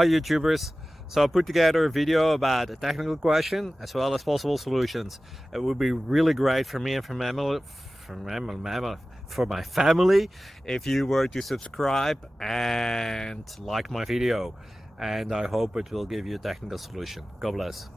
Hi YouTubers! So I put together a video about a technical question as well as possible solutions. It would be really great for me and for my family if you were to subscribe and like my video. And I hope it will give you a technical solution. God bless.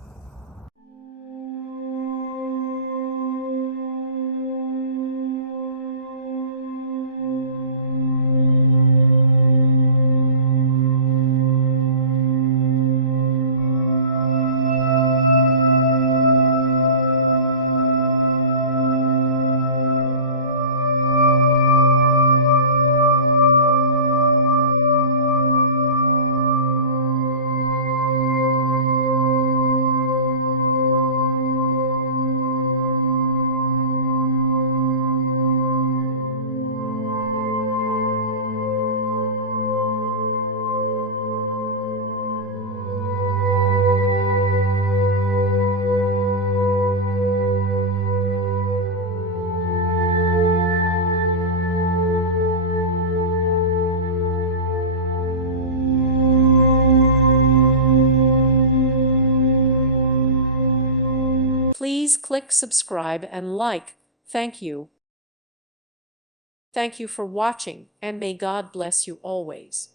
Please click subscribe and like. Thank you. Thank you for watching, and may God bless you always.